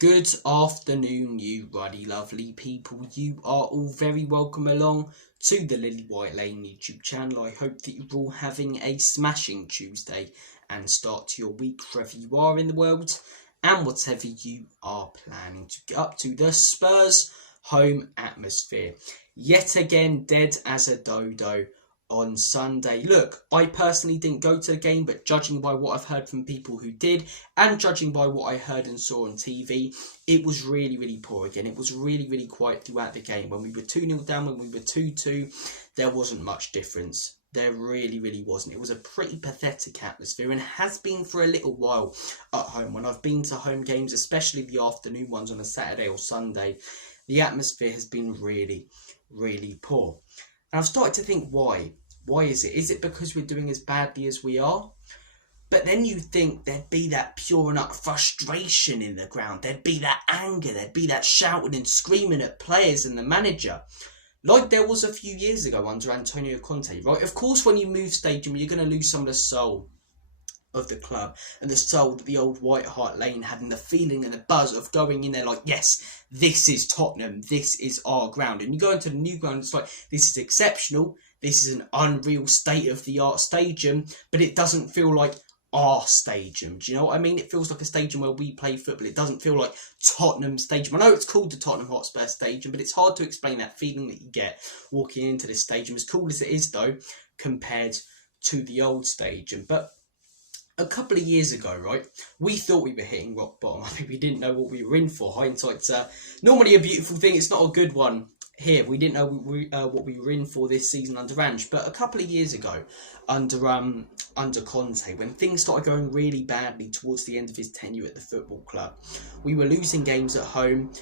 Good afternoon, you ruddy lovely people. You are all very welcome along to the Lilywhite Lane YouTube channel. I hope that you're all having a smashing Tuesday and start to your week wherever you are in the world and whatever you are planning to get up to. The Spurs home atmosphere. Yet again dead as a dodo on Sunday. Look, I personally didn't go to the game, but judging by what I've heard from people who did, and judging by what I heard and saw on TV, it was really poor again. It was really quiet throughout the game. When we were 2-0 down, when we were 2-2, there wasn't much difference. There really wasn't. It was a pretty pathetic atmosphere and has been for a little while at home. When I've been to home games, especially the afternoon ones on a Saturday or Sunday, the atmosphere has been really poor. And I've started to think why. Why is it? Is it because we're doing as badly as we are? But then you think there'd be that pure and utter frustration in the ground. There'd be that anger. There'd be that shouting and screaming at players and the manager. Like there was a few years ago under Antonio Conte, right? Of course, when you move stadium, you're going to lose some of the soul of the club and the soul that the old White Hart Lane had, and the feeling and the buzz of going in there like, yes, this is Tottenham, this is our ground. And you go into the new ground, it's like, this is exceptional, this is an unreal state-of-the-art stadium, but it doesn't feel like our stadium. Do you know what I mean? It feels like a stadium where we play football. It doesn't feel like Tottenham Stadium. I know it's called the Tottenham Hotspur Stadium, but it's hard to explain that feeling that you get walking into this stadium, as cool as it is though, compared to the old stadium. But a couple of years ago, right, we thought we were hitting rock bottom. I think we didn't know what we were in for. Hindsight's normally a beautiful thing. It's not a good one here. We didn't know what we were in for this season under Ange. But a couple of years ago, under Conte, when things started going really badly towards the end of his tenure at the football club, we were losing games at home,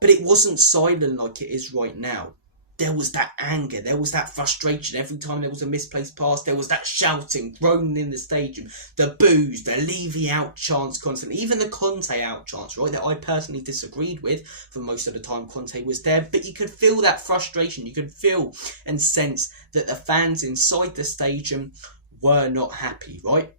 but it wasn't silent like it is right now. There was that anger, there was that frustration. Every time there was a misplaced pass, there was that shouting, groaning in the stadium, the boos, the Levy out chants constantly, even the Conte out chants, right, that I personally disagreed with for most of the time Conte was there. But you could feel that frustration, you could feel and sense that the fans inside the stadium were not happy, right?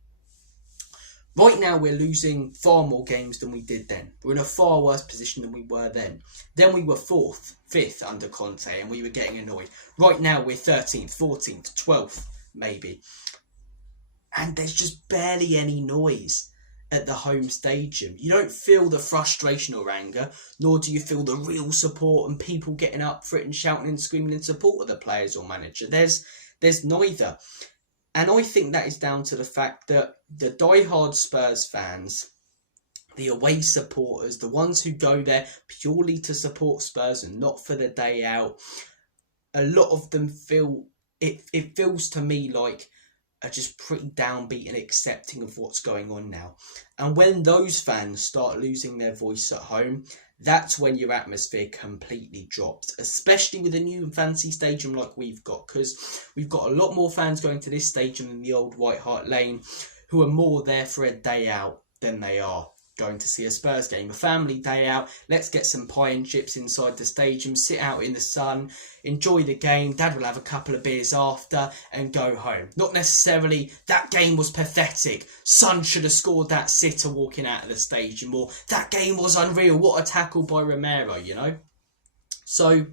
Right now, we're losing far more games than we did then. We're in a far worse position than we were then. Then we were 4th, 5th under Conte, and we were getting annoyed. Right now, we're 13th, 14th, 12th, maybe. And there's just barely any noise at the home stadium. You don't feel the frustration or anger, nor do you feel the real support and people getting up for it and shouting and screaming in support of the players or manager. There's neither. And I think that is down to the fact that the diehard Spurs fans, the away supporters, the ones who go there purely to support Spurs and not for the day out, a lot of them feel, it feels to me like are just pretty downbeat and accepting of what's going on now. And when those fans start losing their voice at home, that's when your atmosphere completely drops, especially with a new and fancy stadium like we've got, because we've got a lot more fans going to this stadium than the old White Hart Lane, who are more there for a day out than they are going to see a Spurs game. A family day out, let's get some pie and chips inside the stadium, sit out in the sun, enjoy the game, Dad will have a couple of beers after and go home. Not necessarily, that game was pathetic, Son should have scored that sitter walking out of the stadium, or that game was unreal, what a tackle by Romero, you know? So,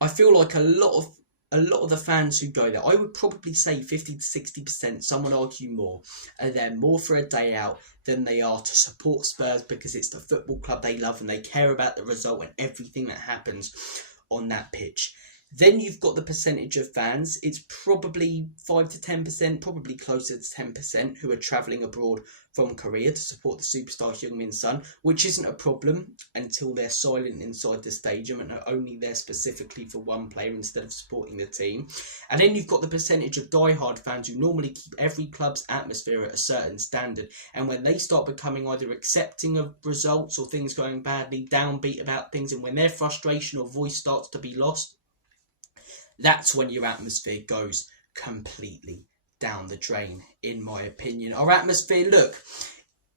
I feel like a lot of the fans who go there, I would probably say 50 to 60%, some would argue more, are there more for a day out than they are to support Spurs because it's the football club they love and they care about the result and everything that happens on that pitch. Then you've got the percentage of fans, it's probably 5 to 10%, probably closer to 10%, who are travelling abroad from Korea to support the superstar Heung-min Son, which isn't a problem until they're silent inside the stadium and are only there specifically for one player instead of supporting the team. And then you've got the percentage of diehard fans who normally keep every club's atmosphere at a certain standard, and when they start becoming either accepting of results or things going badly, downbeat about things, and when their frustration or voice starts to be lost, that's when your atmosphere goes completely down the drain, in my opinion. Our atmosphere, look,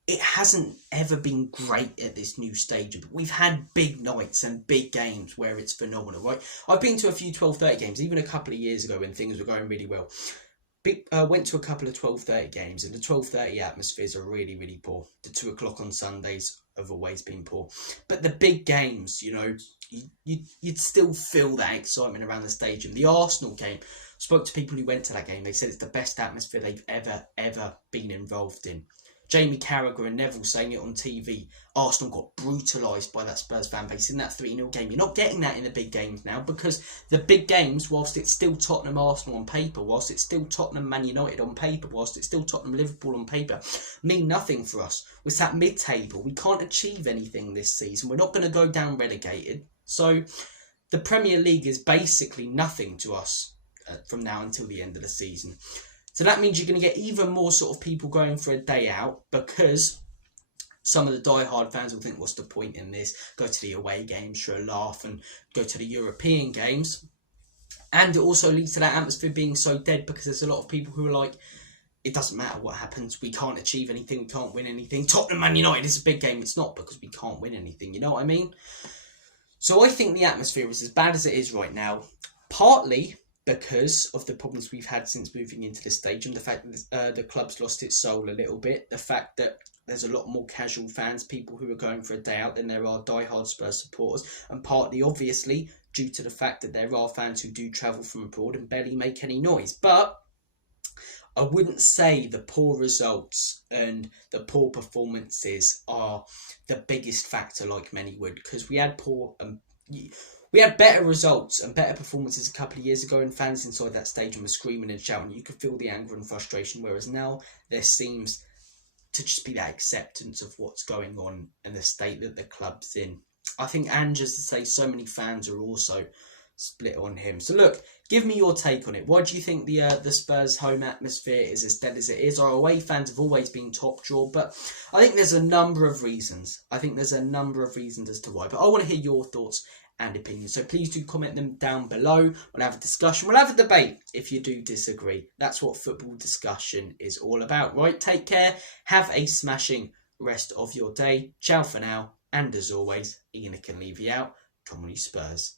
it hasn't ever been great at this new stadium, but we've had big nights and big games where it's phenomenal, right? I've been to a few 12:30 games, even a couple of years ago when things were going really well. Went to a couple of 12:30 games, and the 12:30 atmospheres are really, really poor. The 2 o'clock on Sundays have always been poor. But the big games, you'd still feel that excitement around the stadium. The Arsenal game, spoke to people who went to that game. They said it's the best atmosphere they've ever been involved in. Jamie Carragher and Neville saying it on TV. Arsenal got brutalised by that Spurs fan base in that 3-0 game. You're not getting that in the big games now, because the big games, whilst it's still Tottenham Arsenal on paper, whilst it's still Tottenham Man United on paper, whilst it's still Tottenham Liverpool on paper, mean nothing for us. We're sat mid-table. We can't achieve anything this season. We're not going to go down relegated. So the Premier League is basically nothing to us from now until the end of the season. So that means you're going to get even more sort of people going for a day out, because some of the die-hard fans will think, what's the point in this? Go to the away games for a laugh and go to the European games. And it also leads to that atmosphere being so dead, because there's a lot of people who are like, it doesn't matter what happens. We can't achieve anything. We can't win anything. Tottenham Man United is a big game. It's not because we can't win anything. You know what I mean? So I think the atmosphere is as bad as it is right now, partly because of the problems we've had since moving into the stadium, the fact that the club's lost its soul a little bit, the fact that there's a lot more casual fans, people who are going for a day out, than there are die-hard Spurs supporters, and partly, obviously, due to the fact that there are fans who do travel from abroad and barely make any noise. But I wouldn't say the poor results and the poor performances are the biggest factor like many would, because we had better results and better performances a couple of years ago, and fans inside that stadium were screaming and shouting. You could feel the anger and frustration, whereas now there seems to just be that acceptance of what's going on and the state that the club's in. I think, and just to say, so many fans are also split on him. So look, give me your take on it. Why do you think the Spurs home atmosphere is as dead as it is? Our away fans have always been top draw, but I think there's a number of reasons. as to why. But I want to hear your thoughts and opinions. So please do comment them down below. We'll have a discussion. We'll have a debate if you do disagree. That's what football discussion is all about, right? Take care. Have a smashing rest of your day. Ciao for now. And as always, Ian can leave you out. Come on, you Spurs.